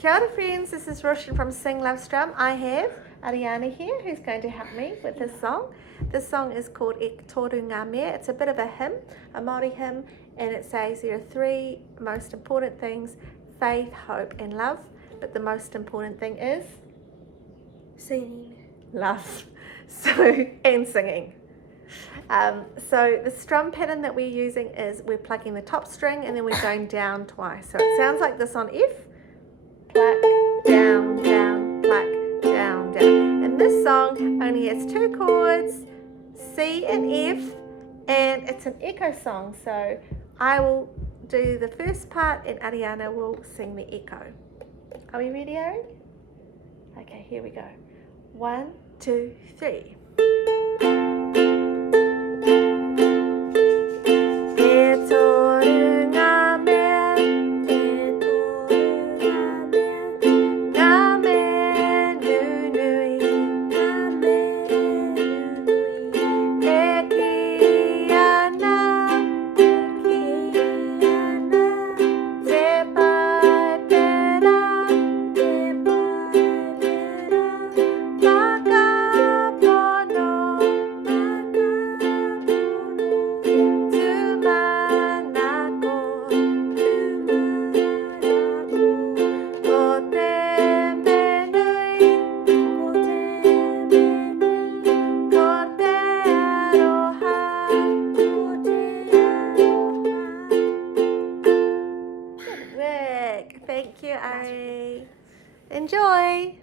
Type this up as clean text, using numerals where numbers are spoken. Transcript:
Kia ora friends, this is Roshan from Sing Love Strum. I have Ariana here who's going to help me with this song. This song is called E Toru Ngā Mea. It's a bit of a hymn, a Maori hymn, and it says there are three most important things: faith, hope and love. But the most important thing is? Singing. Love. And singing. So the strum pattern that we're using is we're plucking the top string and then we're going down twice. So it sounds like this on F. Pluck, down, down, pluck, down, down. And this song only has two chords, C and F, and it's an echo song. So I will do the first part and Ariana will sing the echo. Are we ready, Ari? Okay, here we go. 1, 2, 3. Thank you, Ari. Enjoy.